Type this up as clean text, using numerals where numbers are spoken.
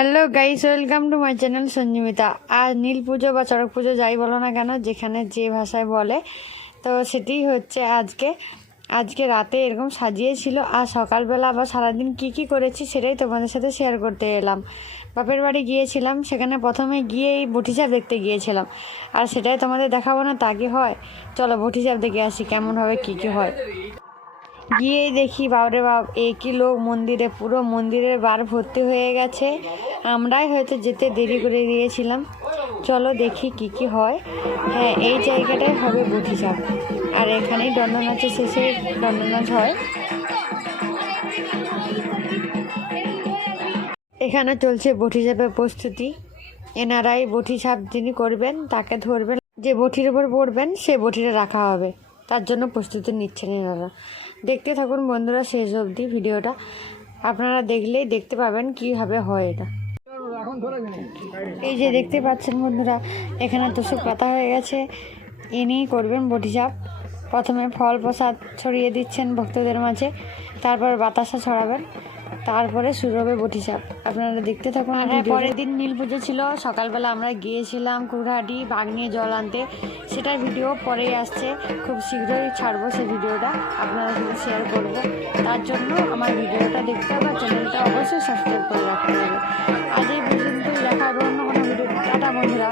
Hello guys, welcome to my channel Sanjibita. আর নীল পুজো বা চড়ক পুজো যাই বলো না কেন, যেখানে যে ভাষায় বলে, তো সেটি হচ্ছে আজকে রাতে এরকম সাজিয়েছিল। আর সকালবেলা আবার সারাদিন কি করেছি সেটাই তোমাদের সাথে শেয়ার করতে এলাম। বাপের বাড়ি গিয়েছিলাম, সেখানে প্রথমে গিয়েই বটিচাপ দেখতে গিয়েছিলাম। আর সেটাই তোমাদের দেখাবো না তা কি হয়? চলো বটিচাপ দেখে আসি কেমনভাবে কী হয়। গিয়েই দেখি বাবরে বাপ, একই লোক মন্দিরে, পুরো মন্দিরের বার ভর্তি হয়ে গেছে। আমরাই হয়তো যেতে দেরি করে দিয়েছিলাম। চলো দেখি কি হয়। হ্যাঁ, এই জায়গাটাই হবে বটিচাপ। আর এখানেই দণ্ডনাচের শেষে দণ্ডনাচ হয়। এখানে চলছে বটিচাপের প্রস্তুতি। এনারাই বটিচাপ যিনি করবেন তাকে ধরবেন, যে বটির উপর পড়বেন সে বটিটা রাখা হবে, তার জন্য প্রস্তুতি নিচ্ছেন এনারা। দেখতে থাকুন বন্ধুরা শেষ অবধি ভিডিওটা। আপনারা দেখলেই দেখতে পাবেন কীভাবে হয় এটা। এই যে দেখতে পাচ্ছেন বন্ধুরা, এখানে তোষক পাতা হয়ে গেছে। ইনিই করবেন বটিচাপ। প্রথমে ফল প্রসাদ ছড়িয়ে দিচ্ছেন ভক্তদের মাঝে, তারপর বাতাসা ছড়াবেন, তারপরে শুরু হবে বটিচাপ। আপনারা দেখতে থাকুন। হ্যাঁ, পরের দিন নীল পুজো ছিল। সকালবেলা আমরা গিয়েছিলাম কুড়াহাটি বাঘ নিয়ে জল আনতে। সেটার ভিডিও পরেই আসছে, খুব শীঘ্রই ছাড়বো সেই ভিডিওটা, আপনাদের সাথে শেয়ার করবো। তার জন্য আমার ভিডিওটা দেখতে হবে, চ্যানেলটা অবশ্যই সাবস্ক্রাইব করে রাখতে হবে। আজ এই পর্যন্ত, দেখা হবে অন্য কোনো ভিডিও। টাটা বন্ধুরা।